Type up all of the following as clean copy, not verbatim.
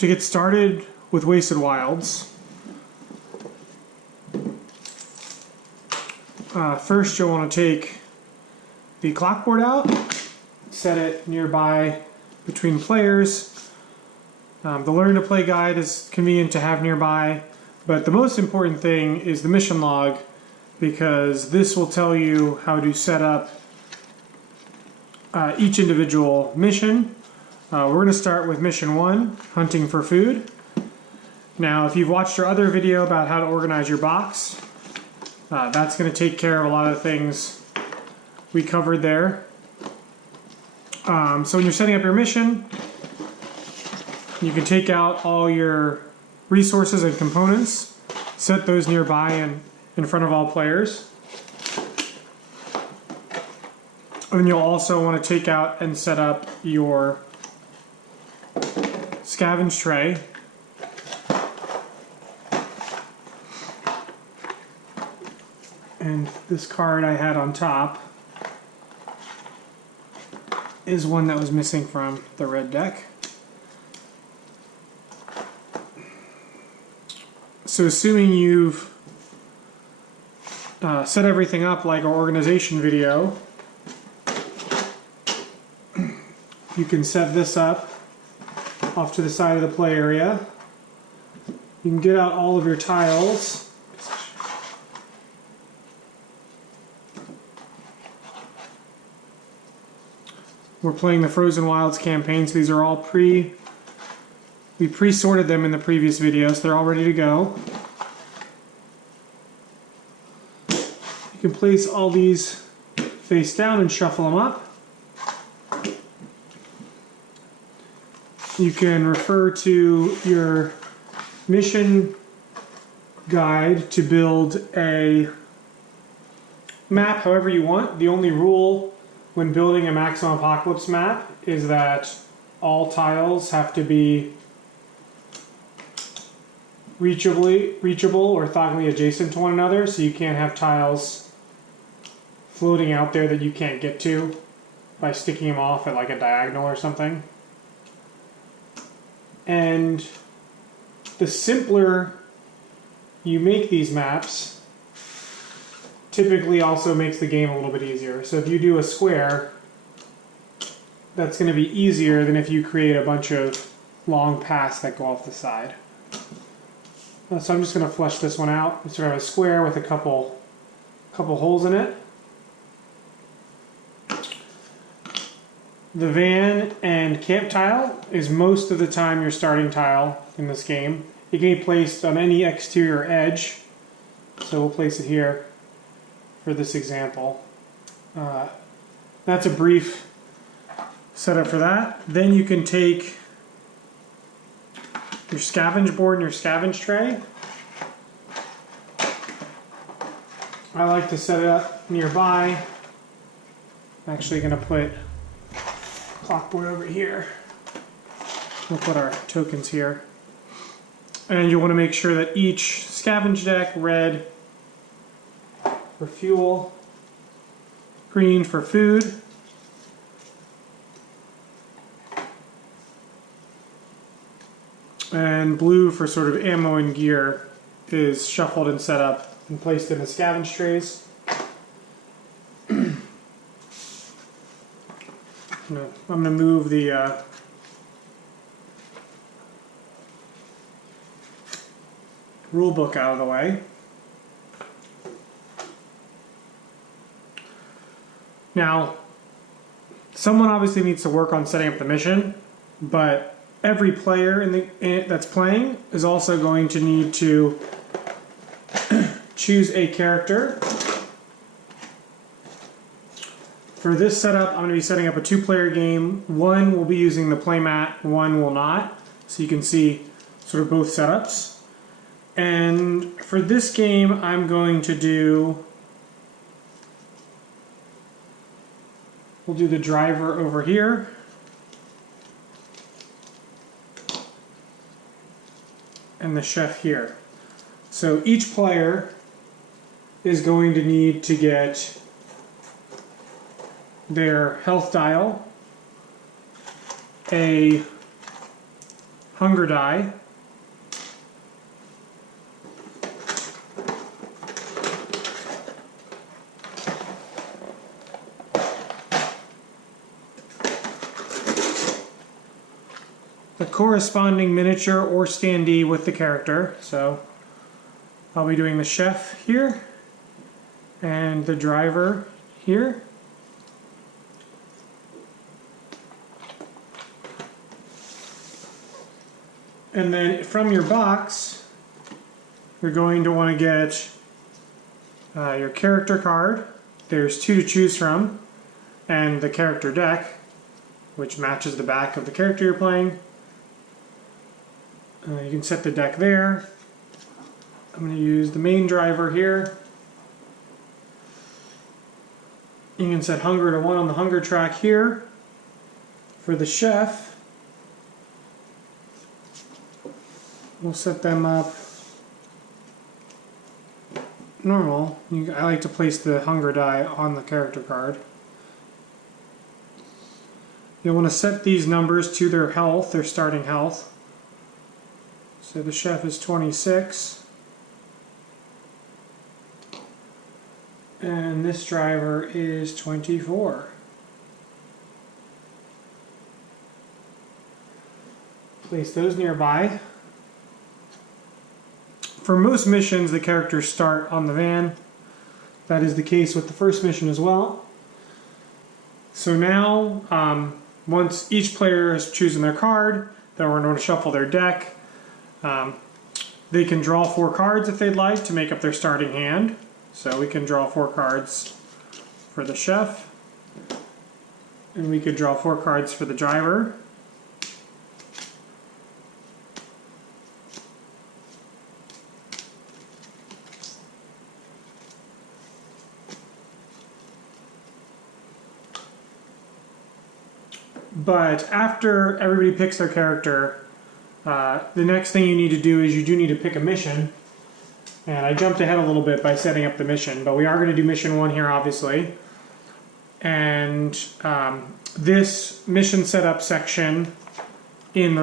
to get started with Wasted Wilds, first you'll want to take the clockboard out, set it nearby between players. The Learn to Play guide is convenient to have nearby, but the most important thing is the mission log, because this will tell you how to set up each individual mission. We're going to start with mission 1, hunting for food. Now, if you've watched our other video about how to organize your box, that's going to take care of a lot of the things we covered there. So when you're setting up your mission, you can take out all your resources and components, set those nearby and in front of all players. And you'll also want to take out and set up your scavenge tray. And this card I had on top is one that was missing from the red deck. So assuming you've set everything up like our organization video, you can set this up off to the side of the play area. You can get out all of your tiles. We're playing the Frozen Wilds campaign, so these are all we pre-sorted them in the previous video, so they're all ready to go. You can place all these face down and shuffle them up. You can refer to your mission guide to build a map however you want. The only rule when building a Maximum Apocalypse map is that all tiles have to be reachable or orthogonally adjacent to one another, so you can't have tiles floating out there that you can't get to by sticking them off at like a diagonal or something. And the simpler you make these maps, typically also makes the game a little bit easier. So if you do a square, that's going to be easier than if you create a bunch of long paths that go off the side. So I'm just going to flesh this one out. We sort of have a square with a couple holes in it. The van and camp tile is most of the time your starting tile in this game. It can be placed on any exterior edge, so we'll place it here for this example. That's a brief setup for that. Then you can take your scavenge board and your scavenge tray. I like to set it up nearby. I'm actually going to put clockboard over here. We'll put our tokens here. And you want to make sure that each scavenge deck, red for fuel, green for food, and blue for sort of ammo and gear, is shuffled and set up and placed in the scavenge trays. I'm going to move the rule book out of the way. Now, someone obviously needs to work on setting up the mission, but every player that's playing is also going to need to choose a character. For this setup, I'm going to be setting up a 2-player game. One will be using the playmat, one will not. So you can see sort of both setups. And for this game, I'm going to do... We'll do the driver over here. And the chef here. So each player is going to need to get their health dial, a hunger die. The corresponding miniature or standee with the character. So I'll be doing the chef here and the driver here. And then from your box, you're going to want to get your character card. There's 2 to choose from, and the character deck, which matches the back of the character you're playing. You can set the deck there. I'm going to use the main driver here. You can set hunger to 1 on the hunger track here. For the chef, we'll set them up normal. I like to place the hunger die on the character card. You'll want to set these numbers to their health, their starting health. So the chef is 26. And this driver is 24. Place those nearby. For most missions, the characters start on the van. That is the case with the first mission as well. So now, once each player has chosen their card, then we're going to shuffle their deck. They can draw 4 cards if they'd like to make up their starting hand. So we can draw 4 cards for the chef, and we could draw 4 cards for the driver. But after everybody picks their character, the next thing you need to do is you do need to pick a mission. And I jumped ahead a little bit by setting up the mission, but we are going to do mission 1 here, obviously. And this mission setup section in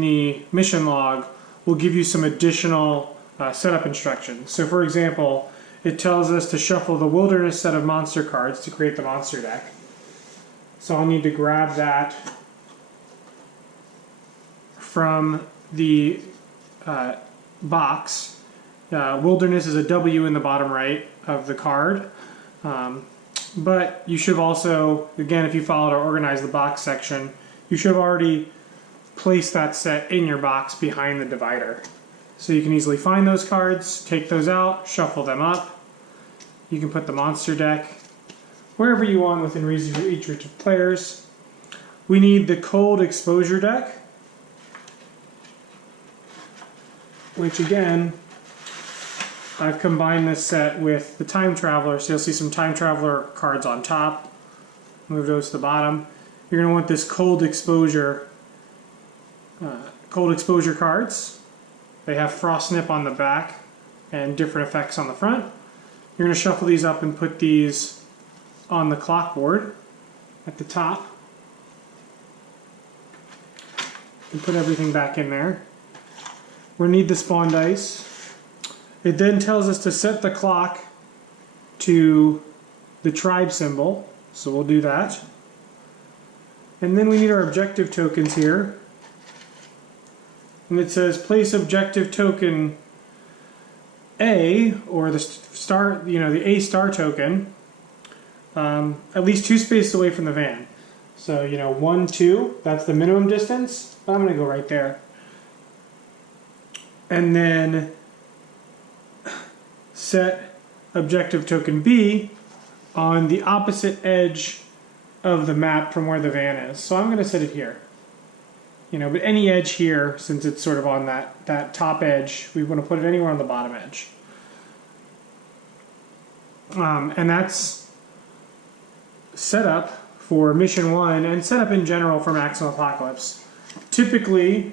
the mission log will give you some additional setup instructions. So for example, it tells us to shuffle the wilderness set of monster cards to create the monster deck. So I'll need to grab that from the box. Wilderness is a W in the bottom right of the card. But you should have also, again, if you followed our Organize the Box section, you should have already placed that set in your box behind the divider. So you can easily find those cards, take those out, shuffle them up. You can put the monster deck wherever you want within reason for each of the players. We need the cold exposure deck, which again, I've combined this set with the time traveler, so you'll see some time traveler cards on top. Move those to the bottom. You're going to want this cold exposure cards. They have frost nip on the back and different effects on the front. You're going to shuffle these up and put these on the clock board at the top. And put everything back in there. We'll need the spawn dice. It then tells us to set the clock to the tribe symbol, so we'll do that. And then we need our objective tokens here. And it says place objective token A, or the star, the A star token, at least 2 spaces away from the van. So 1, 2, that's the minimum distance. I'm going to go right there. And then set objective token B on the opposite edge of the map from where the van is. So I'm going to set it here. But any edge here, since it's sort of on that top edge, we want to put it anywhere on the bottom edge. And that's set up for mission 1 and set up in general for Maximum Apocalypse. Typically,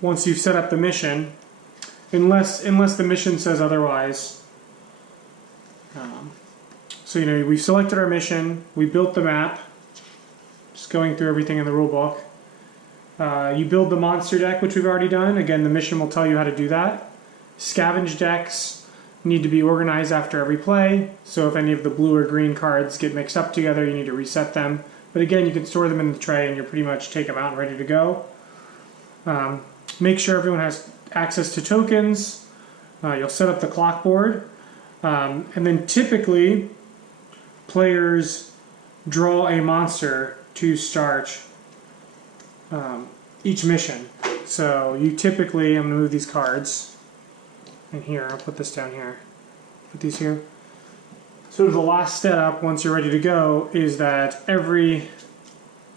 once you've set up the mission, unless the mission says otherwise. So we've selected our mission, we built the map, just going through everything in the rule book. You build the monster deck, which we've already done. Again, the mission will tell you how to do that. Scavenge decks need to be organized after every play, so if any of the blue or green cards get mixed up together, you need to reset them. But again, you can store them in the tray and you're pretty much take them out and ready to go. Make sure everyone has access to tokens. You'll set up the clock board. And then typically, players draw a monster to start each mission. So you typically, I'm going to move these cards. And here, I'll put this down here. Put these here. So the last step, once you're ready to go, is that every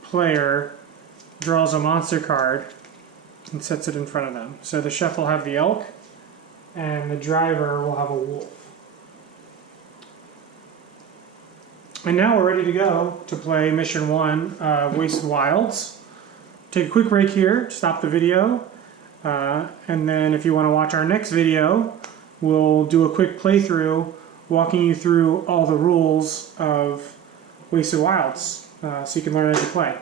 player draws a monster card and sets it in front of them. So the chef will have the elk, and the driver will have a wolf. And now we're ready to go to play Mission 1, Wasted Wilds. Take a quick break here, stop the video, and then if you want to watch our next video, we'll do a quick playthrough walking you through all the rules of Wasted Wilds so you can learn as you play.